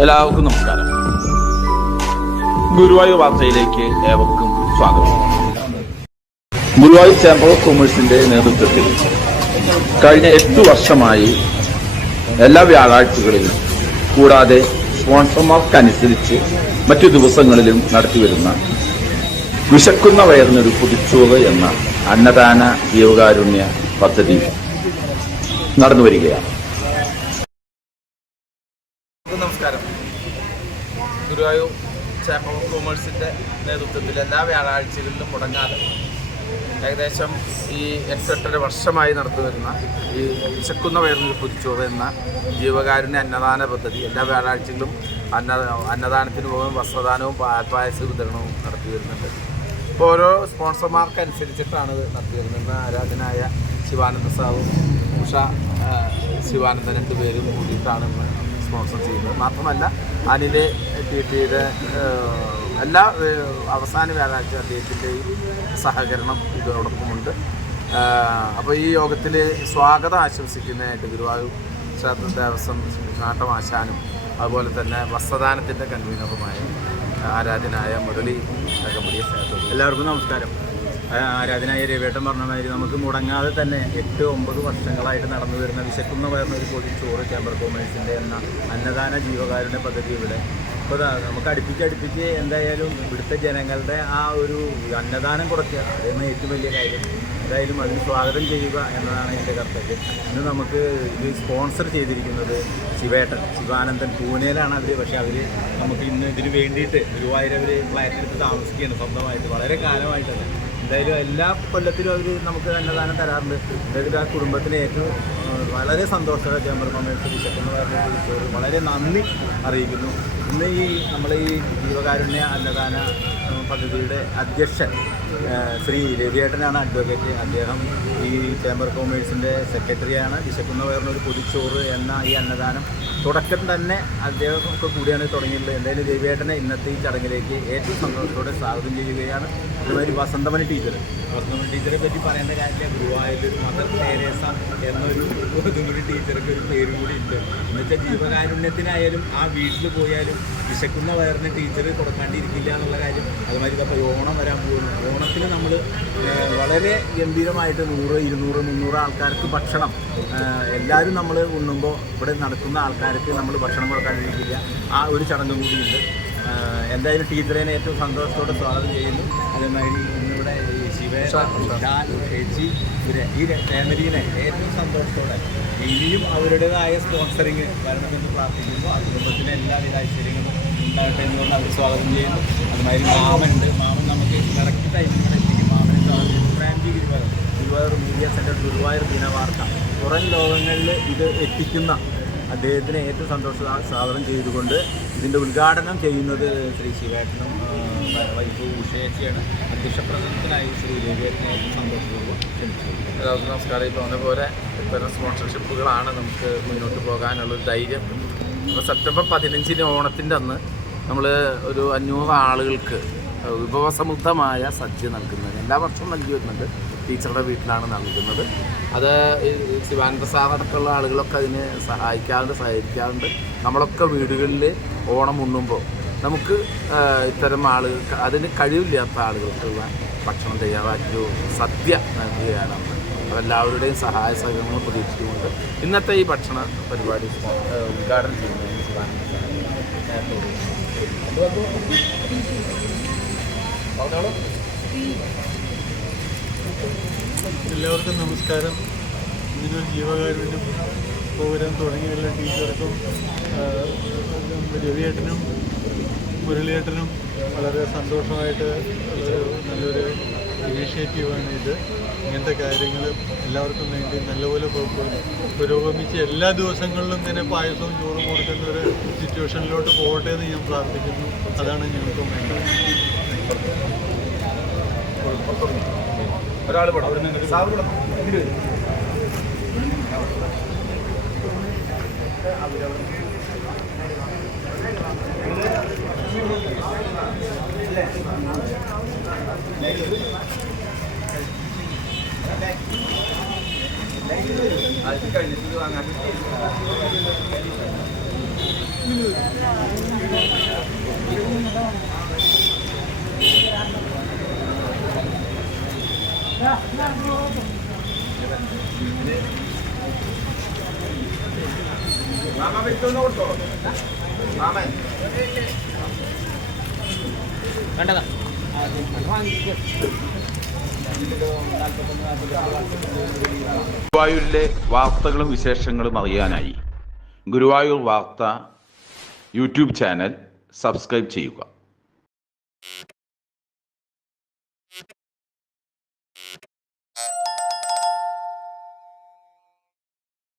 എല്ലാവർക്കും നമസ്കാരം. ഗുരുവായൂർ വാർത്തയിലേക്ക് ഏവർക്കും സ്വാഗതം. ഗുരുവായൂർ ചേംബർ ഓഫ് കൊമേഴ്സിന്റെ നേതൃത്വത്തിൽ കഴിഞ്ഞ 8 വർഷമായി എല്ലാ വ്യാഴാഴ്ചകളിലും കൂടാതെ സ്പോൺസർമാർക്കനുസരിച്ച് മറ്റു ദിവസങ്ങളിലും നടത്തിവരുന്ന വിശക്കുന്ന വയറിനൊരു പൊതിച്ചോറ് എന്ന അന്നദാന ജീവകാരുണ്യ പദ്ധതി നടന്നുവരികയാണ്. നമസ്കാരം. ഗുരുവായൂർ ചേംബർ ഓഫ് കൊമേഴ്സിൻ്റെ നേതൃത്വത്തിൽ എല്ലാ വ്യാഴാഴ്ചകളിലും മുടങ്ങാതെ ഏകദേശം ഈ 8-8.5 വർഷമായി നടത്തിവരുന്ന ഈ വിശക്കുന്ന വയറിനൊരു പൊതിച്ചോറ് എന്ന ജീവകാരുണ്യ അന്നദാന പദ്ധതി എല്ലാ വ്യാഴാഴ്ചകളിലും അന്നദാനത്തിന് പോകും വസ്ത്രദാനവും പായസ വിതരണവും നടത്തി വരുന്നുണ്ട്. ഇപ്പോൾ ഓരോ സ്പോൺസർമാർക്കനുസരിച്ചിട്ടാണ് ഇത് നടത്തി വരുന്നത്. ആരാധനായ ശിവാനന്ദ സാവും ഉഷ ശിവാനന്ദൻ 2 പേരും കൂടിയിട്ടാണ് ഇന്ന് സ്പോൺസർ ചെയ്യുന്നത്. മാത്രമല്ല അനിൽ ടിയുടെ എല്ലാ അവസാന വ്യാഴാഴ്ച അദ്ദേഹത്തിൻ്റെയും സഹകരണം ഇതോടൊപ്പമുണ്ട്. അപ്പോൾ ഈ യോഗത്തിൽ സ്വാഗതം ആശംസിക്കുന്നതായിട്ട് ഗുരുവായൂർ ക്ഷേത്ര ദേവസ്വം നാട്ടമാശാനും അതുപോലെ തന്നെ വസ്ത്രദാനത്തിൻ്റെ കൺവീനറുമായ ആരാധനായ മുരളി അകമ്പടിയെ ക്ഷേത്രത്തിൽ. എല്ലാവർക്കും നമസ്കാരം. ആരാധനായ രവിയേട്ടൻ പറഞ്ഞ മാതിരി നമുക്ക് മുടങ്ങാതെ തന്നെ 8-9 വർഷങ്ങളായിട്ട് നടന്നു വരുന്ന വിശക്കുന്ന വയറിനൊരു പൊതിച്ചോറ് ചേംബർ കൊമേഴ്സിൻ്റെ എന്ന അന്നദാന ജീവകാരുണ്യ പദ്ധതി ഇവിടെ ഇപ്പോൾ നമുക്ക് അടുപ്പിച്ച് എന്തായാലും ഇവിടുത്തെ ജനങ്ങളുടെ ആ ഒരു അന്നദാനം കുറയ്ക്കുക, അതാണ് ഏറ്റവും വലിയ കാര്യം. എന്തായാലും അതിന് സ്വാഗതം ചെയ്യുക എന്നതാണ് എൻ്റെ കർത്തവ്യം. ഇന്ന് നമുക്ക് ഇത് സ്പോൺസർ ചെയ്തിരിക്കുന്നത് ശിവാനന്ദൻ പൂനെയിലാണ് അവർ. പക്ഷേ അവർ നമുക്ക് ഇന്ന് ഇതിന് വേണ്ടിയിട്ട് ഗുരുവായൂർ അവർ ഫ്ലാറ്റ് എടുത്ത് താമസിക്കുകയാണ് സ്വന്തമായിട്ട് വളരെ കാലമായിട്ടല്ല. എന്തായാലും എല്ലാ കൊല്ലത്തിലും അവർ നമുക്ക് അന്നദാനം തരാറുണ്ട്. എന്തായാലും ആ കുടുംബത്തിന് ഏറ്റവും വളരെ സന്തോഷമുള്ള ചേംബർ കൊമേഴ്സ് വിശക്കുന്ന വയറിനൊരു വളരെ നന്ദി അറിയിക്കുന്നു. ഇന്ന് നമ്മൾ ഈ ജീവകാരുണ്യ അന്നദാന പദ്ധതിയുടെ അധ്യക്ഷൻ ശ്രീ രവിയേട്ടനാണ് അഡ്വക്കേറ്റ്. അദ്ദേഹം ഈ ചേംബർ കൊമേഴ്സിൻ്റെ സെക്രട്ടറിയാണ്. വിശക്കുന്ന വയറിനൊരു പൊതിച്ചോറ് എന്ന ഈ അന്നദാനം തുടക്കം തന്നെ അദ്ദേഹമൊക്കെ കൂടിയാണ് തുടങ്ങിയിട്ടുള്ളത്. എന്തായാലും രവിയേട്ടനെ ഇന്നത്തെ ഈ ചടങ്ങിലേക്ക് ഏറ്റവും സന്തോഷത്തോടെ സ്വാഗതം ചെയ്യുകയാണ്. അതുമാതിരി വസന്തമണി ടീച്ചറെ പറ്റി പറയേണ്ട കാര്യമില്ല. ഗുരുവായൂർ മദർ തെരേസ എന്നൊരു ടീച്ചർക്ക് ഒരു പേര് കൂടി ഉണ്ട്. എന്നുവെച്ചാൽ ജീവകാരുണ്യത്തിനായാലും ആ വീട്ടിൽ പോയാലും വിശക്കുന്ന വയറിന് ടീച്ചർ കൊടുക്കാണ്ടിരിക്കില്ല എന്നുള്ള കാര്യം. അതുമാതിരി ഇപ്പോൾ ഓണം വരാൻ പോകുന്നു. ഓണത്തിന് നമ്മൾ വളരെ ഗംഭീരമായിട്ട് 100, 200, 300 ആൾക്കാർക്ക് ഭക്ഷണം എല്ലാവരും നമ്മൾ ഉണ്ണുമ്പോൾ ഇവിടെ നടക്കുന്ന ആൾക്കാർക്ക് നമ്മൾ ഭക്ഷണം കൊടുക്കാണ്ടിരിക്കില്ല. ആ ഒരു ചടങ്ങും കൂടിയുണ്ട്. എന്തായാലും ടീച്ചറിനെ ഏറ്റവും സന്തോഷത്തോടെ സ്വാഗതം ചെയ്യുന്നു. അതേമാതിരി ഇന്നിവിടെ ചേച്ചി ഈ ഫാമിലീനെ ഏറ്റവും സന്തോഷത്തോടെ ഇനിയും അവരുടേതായ സ്പോൺസറിങ് വരണമെന്ന് പ്രാർത്ഥിക്കുന്നു. ആ കുടുംബത്തിന് എല്ലാവിധ ഐശ്വര്യങ്ങളും ഉണ്ടാകട്ടെ എന്നുകൊണ്ട് അവർ സ്വാഗതം ചെയ്യുന്നു. അതുമാതിരി മാമനുണ്ട്. മാമൻ നമുക്ക് കറക്റ്റ് ടൈമിങ്ങനെ എത്തിക്കും. മാമനെ സ്വാഗതം ചെയ്യുന്നു. ഫ്രാൻജി ഗുരുവായൂർ മീഡിയ സെൻറ്റർ ഗുരുവായൂർ ദിനവാർത്ത പുറം ലോകങ്ങളിൽ ഇത് എത്തിക്കുന്ന അദ്ദേഹത്തിന് ഏറ്റവും സ്വാഗതം ചെയ്തുകൊണ്ട് ഇതിൻ്റെ ഉദ്ഘാടനം ചെയ്യുന്നത് ശ്രീ ശിവേട്ടനും വൈഫ് ഉഷേച്ചിയാണ്. അധ്യക്ഷ പ്രസംഗത്തിനായി ശ്രീ രവിയേട്ടനെ ഏറ്റവും സന്തോഷപൂർവ്വം ക്ഷണിച്ചു. എല്ലാവർക്കും നമസ്കാരം. ഇപ്പോൾ അതുപോലെ ഇത്തരം സ്പോൺസർഷിപ്പുകളാണ് നമുക്ക് മുന്നോട്ട് പോകാനുള്ളൊരു ധൈര്യം. അപ്പോൾ സെപ്റ്റംബർ 15 ഓണത്തിൻ്റെ അന്ന് നമ്മൾ ഒരു 500 ആളുകൾക്ക് വിഭവസമൃദ്ധമായ സദ്യ നൽകുന്നത് എല്ലാ വർഷവും നൽകി വരുന്നുണ്ട്. ടീച്ചറുടെ വീട്ടിലാണ് നൽകുന്നത്. അത് ശിവാനന്ദ സാറടക്കമുള്ള ആളുകളൊക്കെ അതിന് സഹകരിക്കാറുണ്ട്. നമ്മളൊക്കെ വീടുകളിൽ ഓണം ഉണ്ണുമ്പോൾ നമുക്ക് ഇത്തരം ആളുകൾക്ക് അതിന് കഴിവില്ലാത്ത ആളുകൾക്കുള്ള ഭക്ഷണം തയ്യാറാക്കി സദ്യ നൽകുകയാണ്. അതെല്ലാവരുടെയും സഹായ സഹകരണങ്ങൾ പ്രതീക്ഷിച്ചുകൊണ്ട് ഇന്നത്തെ ഈ ഭക്ഷണ പരിപാടി ഉദ്ഘാടനം ചെയ്യുന്നതിന് ശിവാനന്ദ എല്ലാവർക്കും നമസ്കാരം. ഇങ്ങനൊരു ജീവകാരുണ്യം പ്രോഗ്രാം തുടങ്ങിയുള്ള ടീച്ചർക്കും രവിയേട്ടനും മുരളിയേട്ടനും വളരെ സന്തോഷമായിട്ട് നല്ലൊരു ഇനീഷ്യേറ്റീവാണ് ഇത്. ഇങ്ങനത്തെ കാര്യങ്ങൾ എല്ലാവർക്കും വേണ്ടി നല്ലപോലെ പുരോഗമിച്ച് എല്ലാ ദിവസങ്ങളിലും ഇങ്ങനെ പായസവും ചോറും കൊടുക്കുന്ന ഒരു സിറ്റുവേഷനിലോട്ട് പോകട്ടെ എന്ന് ഞാൻ പ്രാർത്ഥിക്കുന്നു. അതാണ് ഞങ്ങൾക്കും വേണ്ടത്. ഒരാൾ പോടാം. അവിടെ നിന്ന് സാധനം അത് കഴിഞ്ഞിട്ട് വാങ്ങാൻ ഗുരുവായൂരിലെ വാർത്തകളും വിശേഷങ്ങളും അറിയാനായി ഗുരുവായൂർ വാർത്ത യൂട്യൂബ് ചാനൽ സബ്സ്ക്രൈബ് ചെയ്യുക.